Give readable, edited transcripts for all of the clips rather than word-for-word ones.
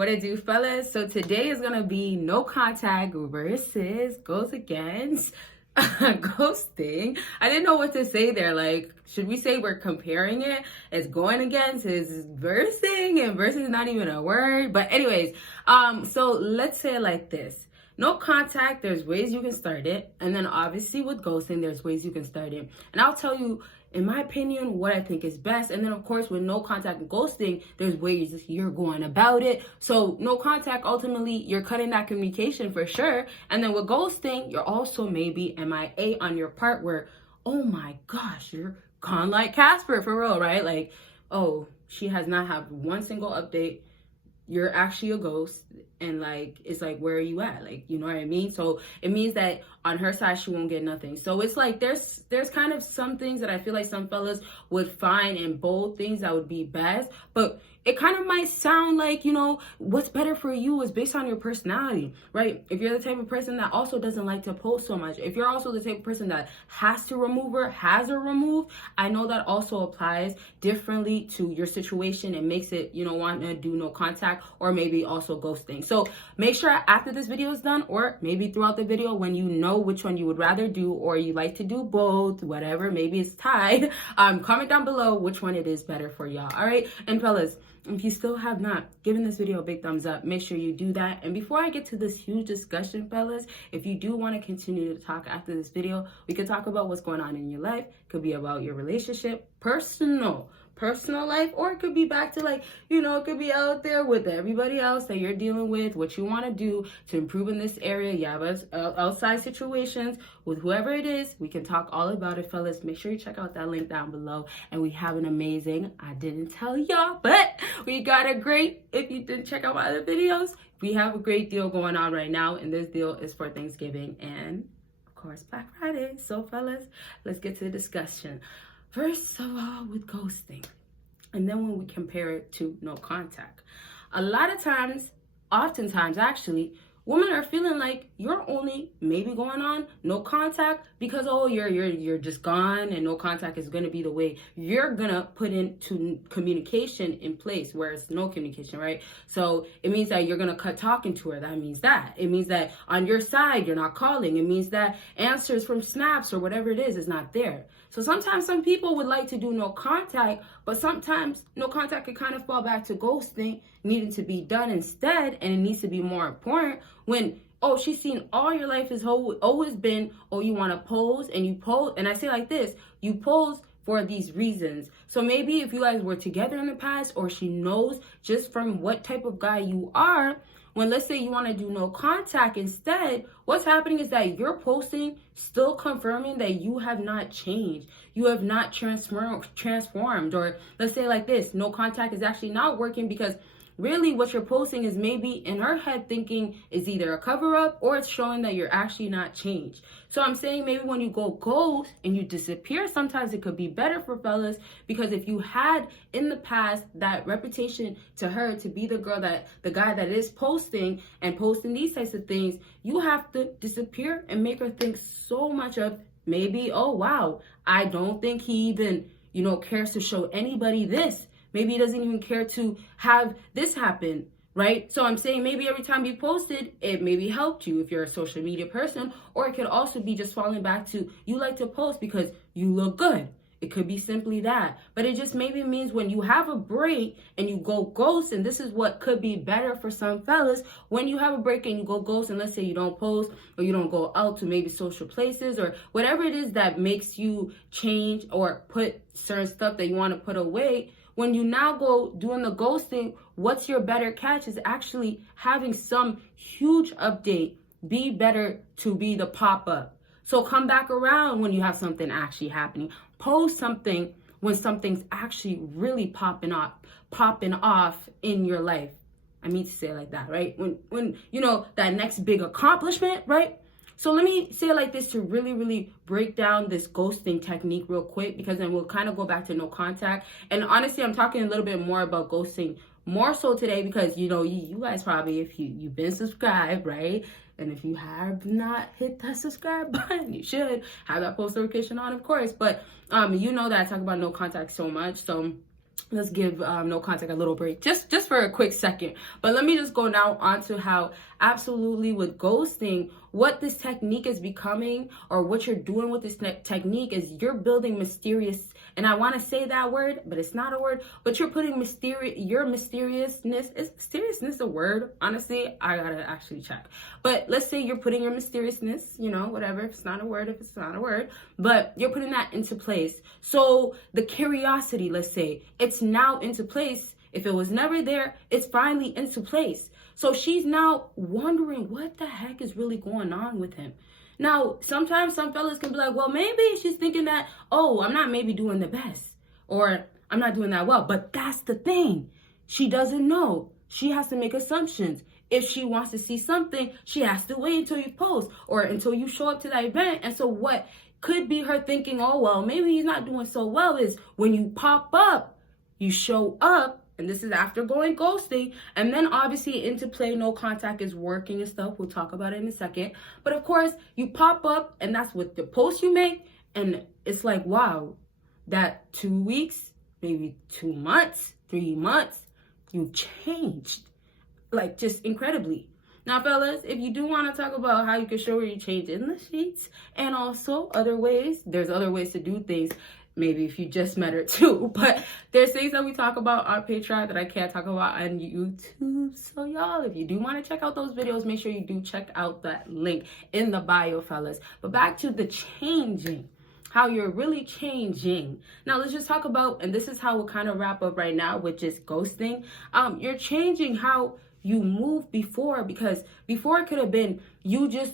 What it do, fellas? So today is gonna be no contact versus goes against ghosting. I didn't know what to say there. Like, should we say we're comparing it as going against, is versing, and versing is not even a word. But anyways, so let's say it like this. No contact, there's ways you can start it. And then obviously with ghosting, there's ways you can start it. And I'll tell you, in my opinion, what I think is best. And then of course, with no contact and ghosting, there's ways you're going about it. So no contact, ultimately, you're cutting that communication for sure. And then with ghosting, you're also maybe MIA on your part where, oh my gosh, you're gone like Casper for real, right? Like, oh, she has not had one single update. You're actually a ghost, and like, it's like, where are you at? Like, you know what I mean? So it means that on her side, she won't get nothing. So it's like, there's kind of some things that I feel like some fellas would find in both things that would be best, but it kind of might sound like, you know, what's better for you is based on your personality, right? If you're the type of person that also doesn't like to post so much, if you're also the type of person that has to remove her, has her removed, I know that also applies differently to your situation and makes it, you know, want to do no contact or maybe also ghosting. So make sure after this video is done, or maybe throughout the video, when you know which one you would rather do, or you like to do both, whatever, maybe it's tied, comment down below which one it is better for y'all. All right. And fellas, if you still have not given this video a big thumbs up, make sure you do that. And before I get to this huge discussion, fellas, if you do want to continue to talk after this video, we could talk about what's going on in your life. It could be about your relationship, personal life, or it could be back to, like, you know, it could be out there with everybody else that you're dealing with, what you want to do to improve in this area. You have outside situations with whoever it is. We can talk all about it, fellas. Make sure you check out that link down below. And we have an amazing, I didn't tell y'all, but we got a great, if you didn't check out my other videos, we have a great deal going on right now. And this deal is for Thanksgiving and, of course, Black Friday. So, fellas, let's get to the discussion. First of all, with ghosting, and then when we compare it to no contact, a lot of times, oftentimes actually, women are feeling like you're only maybe going on no contact because, oh, you're just gone, and no contact is going to be the way you're going to put into communication in place where it's no communication, right? So it means that you're going to cut talking to her. That means that. It means that on your side, you're not calling. It means that answers from snaps or whatever it is not there. So sometimes some people would like to do no contact, but sometimes no contact can kind of fall back to ghosting needing to be done instead, and it needs to be more important when, oh, she's seen all your life has always been, oh, you want to pose, and you pose, and I say like this, you pose for these reasons. So maybe if you guys were together in the past, or she knows just from what type of guy you are, when let's say you want to do no contact instead, what's happening is that you're posting still confirming that you have not changed. You have not transformed. Or let's say like this, no contact is actually not working because really what you're posting is maybe in her head thinking is either a cover up or it's showing that you're actually not changed. So I'm saying maybe when you go ghost and you disappear, sometimes it could be better for fellas, because if you had in the past that reputation to her to be the guy that is posting and posting these types of things, you have to disappear and make her think so much of maybe, oh wow, I don't think he even, you know, cares to show anybody this. Maybe he doesn't even care to have this happen, right? So I'm saying maybe every time you posted, it maybe helped you if you're a social media person, or it could also be just falling back to you like to post because you look good. It could be simply that. But it just maybe means when you have a break and you go ghost, and this is what could be better for some fellas, when you have a break and you go ghost, and let's say you don't post or you don't go out to maybe social places or whatever it is that makes you change or put certain stuff that you want to put away, when you now go doing the ghosting, what's your better catch is actually having some huge update be better to be the pop-up. So come back around when you have something actually happening. Post something when something's actually really popping off in your life. I mean to say it like that, right? When you know that next big accomplishment, right? So let me say it like this to really, really break down this ghosting technique real quick, because then we'll kind of go back to no contact. And honestly, I'm talking a little bit more about ghosting more so today because, you know, you guys probably, if you've been subscribed, right? And if you have not hit that subscribe button, you should have that post notification on, of course. But you know that I talk about no contact so much. So let's give no contact a little break just for a quick second. But let me just go now onto how absolutely with ghosting, what this technique is becoming, or what you're doing with this technique is you're building mysterious, and I want to say that word, but it's not a word, but you're putting your mysteriousness. Is mysteriousness a word? Honestly, I gotta actually check. But let's say you're putting your mysteriousness, whatever, if it's not a word, but you're putting that into place. So the curiosity, let's say, it's now into place. If it was never there, it's finally into place. So she's now wondering what the heck is really going on with him. Now, sometimes some fellas can be like, well, maybe she's thinking that, oh, I'm not maybe doing the best, or I'm not doing that well. But that's the thing. She doesn't know. She has to make assumptions. If she wants to see something, she has to wait until you post or until you show up to that event. And so what could be her thinking, oh, well, maybe he's not doing so well, is when you pop up, you show up, and this is after going ghosting, and then obviously into play, no contact is working and stuff. We'll talk about it in a second. But of course, you pop up, and that's what the post you make, and it's like, wow, that 2 weeks, maybe 2 months, 3 months, you've changed, like just incredibly. Now, fellas, if you do want to talk about how you can show where you change in the sheets, and also other ways, there's other ways to do things. Maybe if you just met her too, but there's things that we talk about on Patreon that I can't talk about on YouTube. So y'all, if you do want to check out those videos, make sure you do check out that link in the bio, fellas. But back to the changing, how you're really changing. Now let's just talk about, and this is how we'll kind of wrap up right now with just ghosting. You're changing how you move before, because before it could have been you just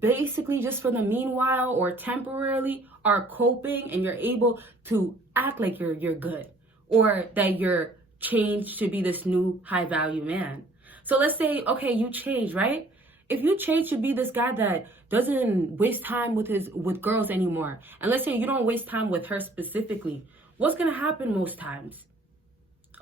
basically just for the meanwhile or temporarily are coping, and you're able to act like you're good, or that you're changed to be this new high value man. So let's say, okay, you change, right? If you change to be this guy that doesn't waste time with girls anymore, and let's say you don't waste time with her specifically, what's gonna happen most times?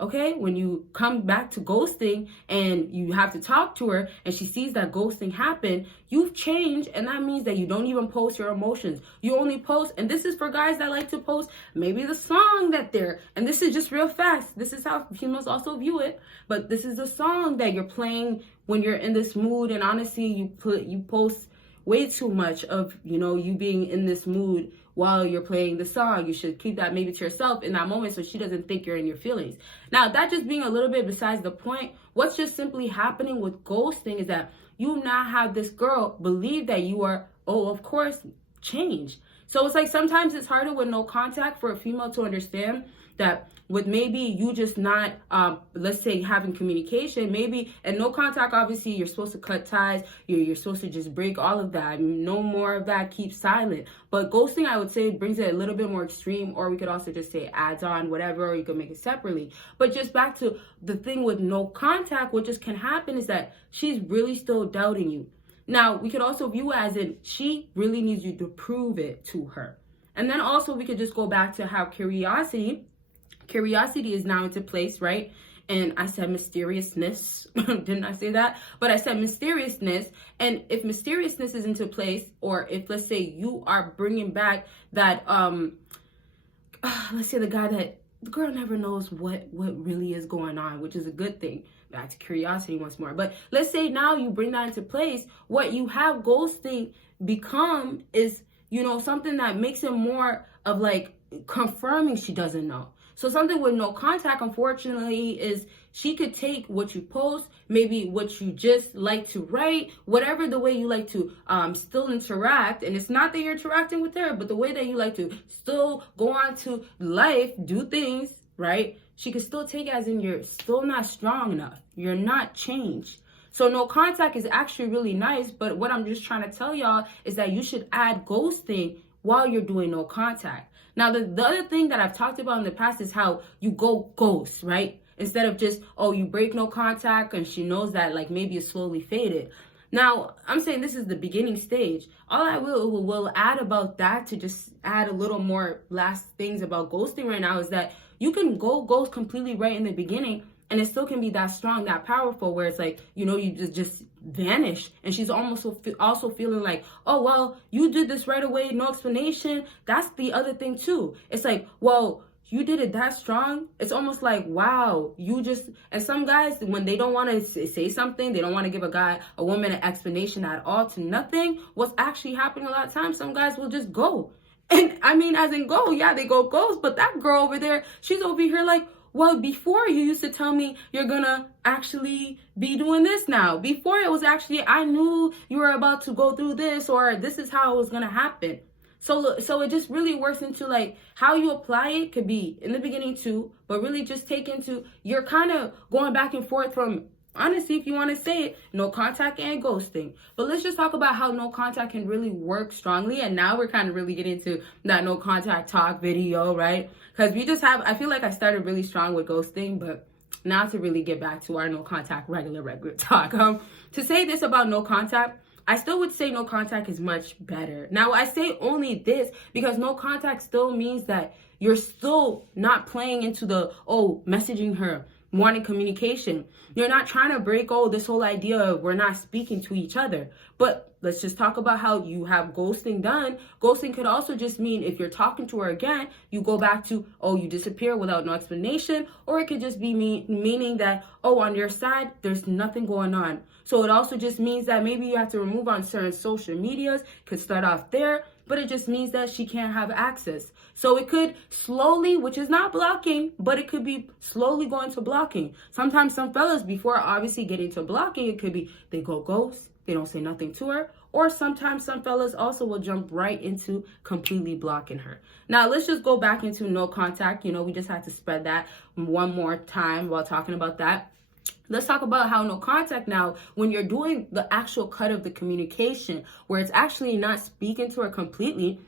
Okay, when you come back to ghosting and you have to talk to her and she sees that ghosting happen, you've changed, and that means that you don't even post your emotions. You only post, and this is for guys that like to post maybe the song that they're, and this is just real fast. This is how females also view it, but this is the song that you're playing when you're in this mood, and honestly, you post way too much of, you being in this mood while you're playing the song. You should keep that maybe to yourself in that moment so she doesn't think you're in your feelings. Now, that just being a little bit besides the point, what's just simply happening with ghosting is that you now have this girl believe that you are, oh, of course, change. So it's like sometimes it's harder with no contact for a female to understand that with maybe you just not, let's say, having communication, maybe, and no contact, obviously, you're supposed to cut ties, you're supposed to just break all of that, no more of that, keep silent. But ghosting, I would say, brings it a little bit more extreme, or we could also just say adds on, whatever, or you could make it separately. But just back to the thing with no contact, what just can happen is that she's really still doubting you. Now, we could also view it as in she really needs you to prove it to her. And then also we could just go back to how curiosity is now into place, right? And I said mysteriousness. Didn't I say that? But I said mysteriousness. And if mysteriousness is into place, or if, let's say, you are bringing back that, let's say the girl never knows what really is going on, which is a good thing. Back to curiosity once more. But let's say now you bring that into place. What you have ghosting become is, something that makes it more of like confirming she doesn't know. So something with no contact, unfortunately, is she could take what you post, maybe what you just like to write, whatever the way you like to still interact. And it's not that you're interacting with her, but the way that you like to still go on to life, do things, right? She could still take it as in you're still not strong enough. You're not changed. So no contact is actually really nice. But what I'm just trying to tell y'all is that you should add ghosting while you're doing no contact. Now, the other thing that I've talked about in the past is how you go ghost, right? Instead of just, oh, you break no contact and she knows that, like, maybe it's slowly faded. Now, I'm saying this is the beginning stage. All I will add about that, to just add a little more last things about ghosting right now, is that you can go ghost completely right in the beginning, and it still can be that strong, that powerful, where it's like, you just vanish. And she's almost also feeling like, oh, well, you did this right away, no explanation. That's the other thing too. It's like, well, you did it that strong. It's almost like, wow, you just, and some guys, when they don't want to say something, they don't want to give a woman an explanation at all to nothing, what's actually happening a lot of times, some guys will just go. And I mean, as in go, yeah, they go ghost, but that girl over there, she's over here like, well, before you used to tell me you're gonna actually be doing this now. Before it was actually, I knew you were about to go through this, or this is how it was gonna happen. So it just really works into like how you apply it could be in the beginning too, but really just take into, you're kind of going back and forth from, honestly, if you want to say it, no contact and ghosting. But let's just talk about how no contact can really work strongly. And now we're kind of really getting into that no contact talk video, right? Because I feel like I started really strong with ghosting, but now to really get back to our no contact regular talk. To say this about no contact, I still would say no contact is much better. Now, I say only this because no contact still means that you're still not playing into the, messaging her, wanting communication. You're not trying to break, this whole idea of we're not speaking to each other. But let's just talk about how you have ghosting done. Ghosting could also just mean if you're talking to her again, you go back to, you disappear without no explanation. Or it could just be meaning that, on your side, there's nothing going on. So it also just means that maybe you have to remove on certain social medias, could start off there, but it just means that she can't have access. So it could slowly, which is not blocking, but it could be slowly going to blocking. Sometimes some fellas, before obviously getting to blocking, it could be they go ghost, they don't say nothing to her, or sometimes some fellas also will jump right into completely blocking her. Now, let's just go back into no contact. We just had to spread that one more time while talking about that. Let's talk about how no contact now, when you're doing the actual cut of the communication, where it's actually not speaking to her completely.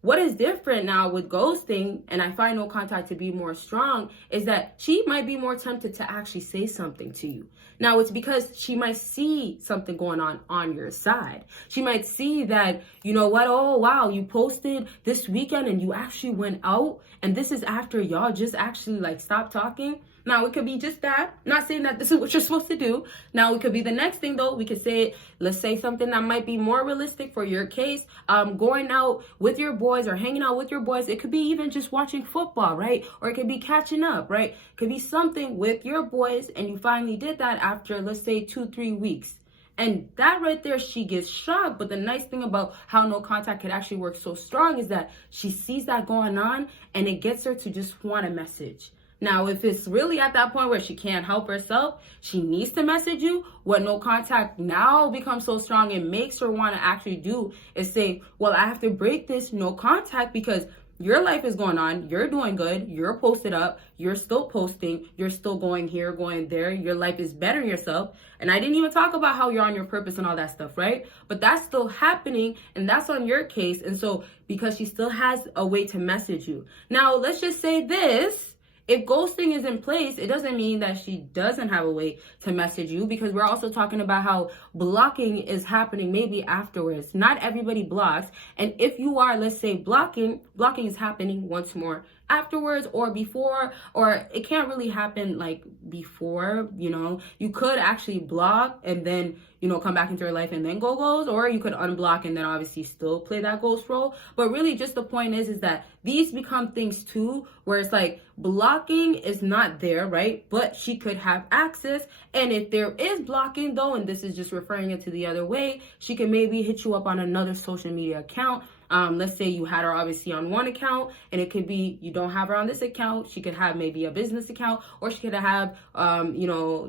What is different now with ghosting, and I find no contact to be more strong, is that she might be more tempted to actually say something to you. Now, it's because she might see something going on your side. She might see that, you know what, oh, wow, you posted this weekend and you actually went out, and this is after y'all just actually like stopped talking. Now, it could be just that. Not saying that this is what you're supposed to do. Now, it could be the next thing, though. We could say, let's say something that might be more realistic for your case. Going out with your boys or hanging out with your boys. It could be even just watching football, right? Or it could be catching up, right? It could be something with your boys, and you finally did that after, let's say, 2-3 weeks. And that right there, she gets shocked. But the nice thing about how no contact could actually work so strong is that she sees that going on, and it gets her to just want a message. Now, if it's really at that point where she can't help herself, she needs to message you. What no contact now becomes so strong and makes her want to actually do is say, well, I have to break this no contact because your life is going on. You're doing good. You're posted up. You're still posting. You're still going here, going there. Your life is bettering yourself. And I didn't even talk about how you're on your purpose and all that stuff, right? But that's still happening, and that's on your case. And so because she still has a way to message you. Now, let's just say this. If ghosting is in place, it doesn't mean that she doesn't have a way to message you, because we're also talking about how blocking is happening maybe afterwards. Not everybody blocks. And if you are, let's say, blocking is happening once more afterwards or before, or it can't really happen like before, you could actually block and then, come back into her life and then go ghost, or you could unblock and then obviously still play that ghost role. But really just the point is that these become things too, where it's like blocking is not there, right? But she could have access. And if there is blocking though, and this is just referring it to the other way, she can maybe hit you up on another social media account. Let's say you had her obviously on one account, and it could be you don't have her on this account. She could have maybe a business account, or she could have,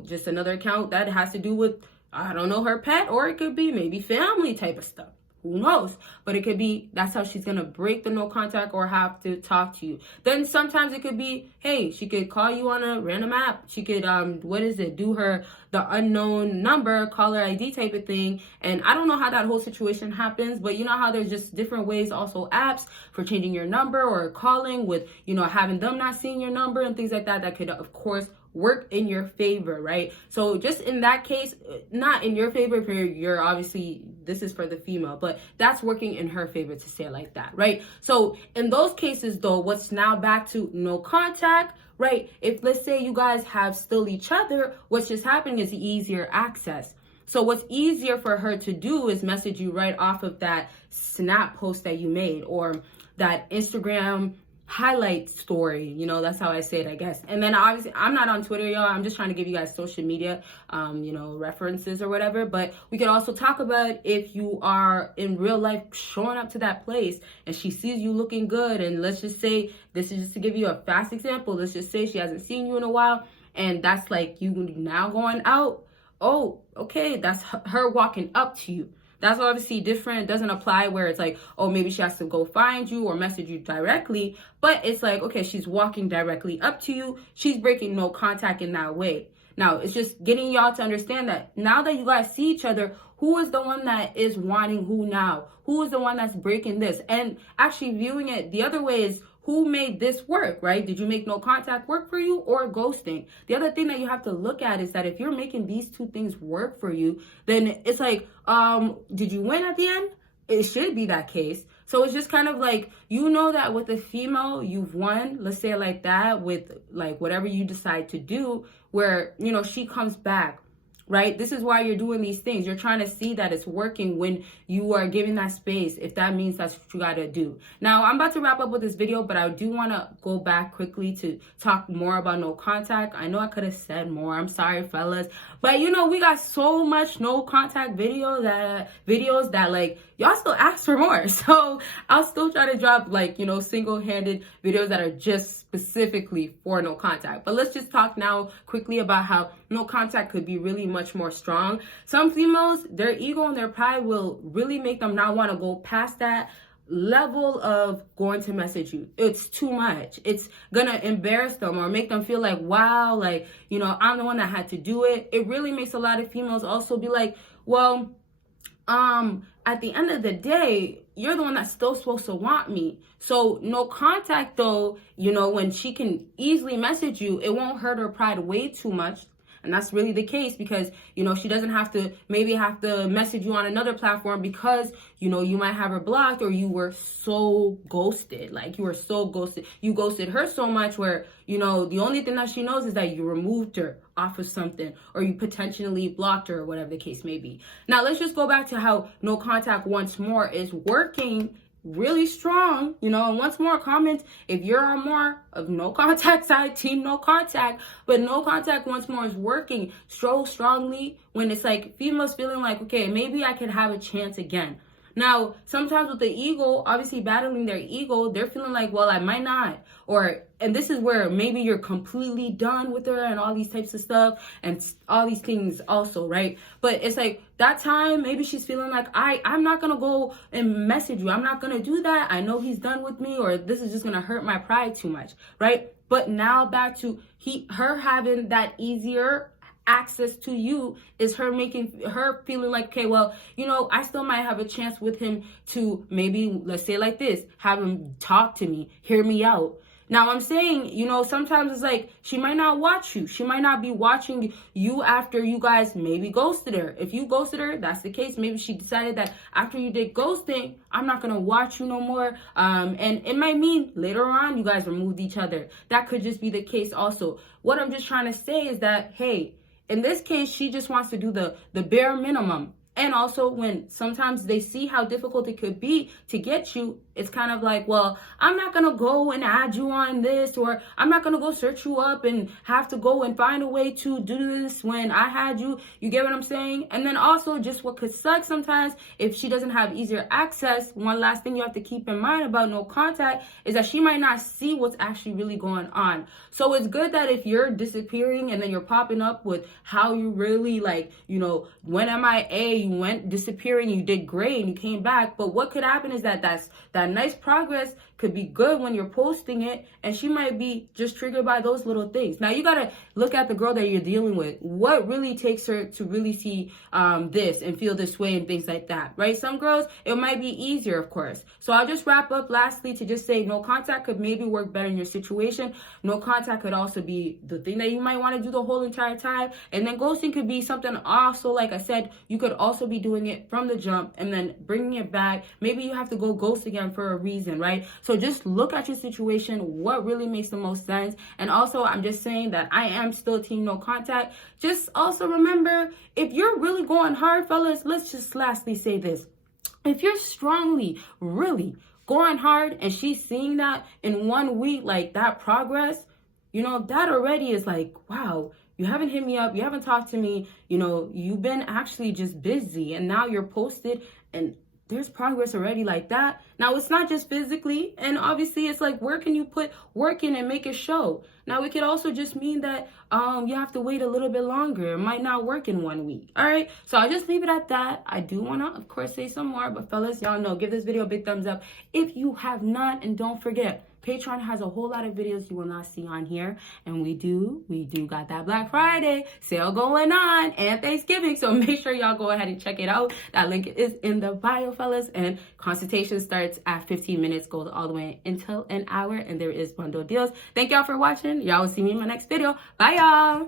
just another account that has to do with, I don't know, her pet, or it could be maybe family type of stuff. Who knows? But it could be, that's how she's going to break the no contact or have to talk to you. Then sometimes it could be, hey, she could call you on a random app. She could, do the unknown number, caller ID type of thing. And I don't know how that whole situation happens, but you know how there's just different ways, also apps for changing your number or calling with, having them not seeing your number and things like that. That could, of course, work in your favor, right? So just in that case, not in your favor if you're obviously, this is for the female, but that's working in her favor, to say it like that, right? So in those cases though, what's now back to no contact, right? If let's say you guys have still each other, what's just happening is easier access. So what's easier for her to do is message you right off of that snap post that you made, or that Instagram highlight story, you know, that's how I say it, I guess. And then obviously I'm not on Twitter, y'all. I'm just trying to give you guys social media you know, references or whatever. But we could also talk about if you are in real life showing up to that place and she sees you looking good, and let's just say, this is just to give you a fast example, let's just say she hasn't seen you in a while, and that's like you now going out. Oh, okay, that's her walking up to you. That's obviously different. It doesn't apply where it's like, oh, maybe she has to go find you or message you directly. But it's like, okay, she's walking directly up to you. She's breaking no contact in that way. Now, it's just getting y'all to understand that now that you guys see each other, who is the one that is wanting who now? Who is the one that's breaking this? And actually viewing it the other way is, who made this work, right? Did you make no contact work for you, or ghosting? The other thing that you have to look at is that if you're making these two things work for you, then it's like, did you win at the end? It should be that case. So it's just kind of like, you know that with a female, you've won, let's say it like that, with like whatever you decide to do, where, you know, she comes back. Right? This is why you're doing these things. You're trying to see that it's working when you are giving that space, if that means that's what you got to do. Now, I'm about to wrap up with this video, but I do want to go back quickly to talk more about no contact. I know I could have said more. I'm sorry, fellas. But, you know, we got so much no contact videos that like, y'all still ask for more. So I'll still try to drop like, you know, single-handed videos that are just specifically for no contact. But let's just talk now quickly about how no contact could be really much more strong. Some females, their ego and their pride will really make them not want to go past that level of going to message you. It's too much. It's gonna embarrass them or make them feel like, wow, like, you know, I'm the one that had to do it. It really makes a lot of females also be like, well, at the end of the day, you're the one that's still supposed to want me. So no contact though, you know, when she can easily message you, it won't hurt her pride way too much. And that's really the case because, you know, she doesn't have to message you on another platform because, you know, you might have her blocked, or you were so ghosted. Like, you were so ghosted. You ghosted her so much where, you know, the only thing that she knows is that you removed her off of something, or you potentially blocked her, or whatever the case may be. Now, let's just go back to how no contact once more is working really strong, you know. And once more, comment if you're on more of no contact side, team no contact. But no contact once more is working so strongly when it's like females feeling like, okay, maybe I could have a chance again. Now, sometimes with the ego, obviously battling their ego, they're feeling like, well, I might not. And this is where maybe you're completely done with her and all these types of stuff and all these things also, right? But it's like that time, maybe she's feeling like, I'm not going to go and message you. I'm not going to do that. I know he's done with me, or this is just going to hurt my pride too much, right? But now back to her having that easier access to you is her making her feeling like, okay, well, you know, I still might have a chance with him to maybe, let's say like this, have him talk to me, hear me out. Now, I'm saying, you know, sometimes it's like she might not watch you. She might not be watching you after you guys maybe ghosted her. If you ghosted her, that's the case. Maybe she decided that after you did ghosting, I'm not going to watch you no more. And it might mean later on you guys removed each other. That could just be the case also. What I'm just trying to say is that, hey, in this case, she just wants to do the bare minimum. And also when sometimes they see how difficult it could be to get you, it's kind of like, well, I'm not going to go and add you on this, or I'm not going to go search you up and have to go and find a way to do this when I had you. You get what I'm saying? And then also just what could suck sometimes if she doesn't have easier access. One last thing you have to keep in mind about no contact is that she might not see what's actually really going on. So it's good that if you're disappearing and then you're popping up with how you really, like, you know, when MIA, you went disappearing, you did great and you came back. But what could happen is that that nice progress could be good when you're posting it, and she might be just triggered by those little things. Now, you got to look at the girl that you're dealing with. What really takes her to really see this and feel this way and things like that, right? Some girls, it might be easier, of course. So I'll just wrap up lastly to just say no contact could maybe work better in your situation. No contact could also be the thing that you might want to do the whole entire time. And then ghosting could be something also, like I said, you could also be doing it from the jump and then bringing it back. Maybe you have to go ghost again for a reason, right? So just look at your situation, what really makes the most sense. And also, I'm just saying that I am still team no contact. Just also remember, if you're really going hard, fellas, let's just lastly say this. If you're strongly, really going hard and she's seeing that in 1 week, like that progress, that already is like, wow, you haven't hit me up, you haven't talked to me, you've been actually just busy, and now you're posted and there's progress already like that. Now, it's not just physically, and obviously it's like, where can you put work in and make it show? Now, it could also just mean that you have to wait a little bit longer. It might not work in 1 week. All right, so I'll just leave it at that. I do want to, of course, say some more, but fellas, y'all know, give this video a big thumbs up if you have not, and don't forget, Patreon has a whole lot of videos you will not see on here. And we do got that Black Friday sale going on and Thanksgiving. So make sure y'all go ahead and check it out. That link is in the bio, fellas. And consultation starts at 15 minutes, goes all the way until an hour. And there is bundle deals. Thank y'all for watching. Y'all will see me in my next video. Bye, y'all.